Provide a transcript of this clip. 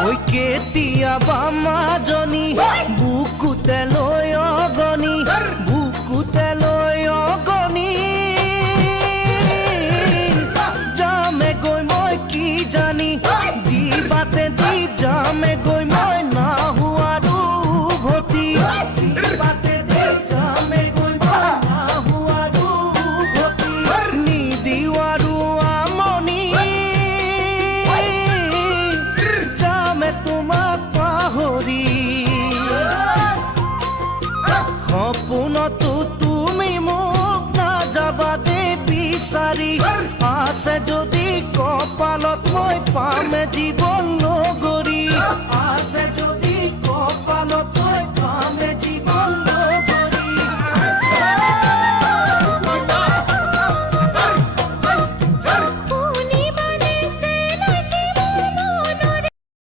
ঐ কেতিয়াবা মাজনী বুকুতে লৈ অগনি বুকুতে লৈ অগনি যামে গৈ মই কি জানি যি বাটে দি যামে গৈ মই নাহুৱাৰো উভতি বাটে দি যামে গৈ মই নাহুৱাৰো উভতি নিদিৱাৰো আমনি যামে তোমাক পাহৰি সপোনতো তুমি মোক নাযাবা দে বিচাৰি আছে যদি কপালত মই পামে জীৱ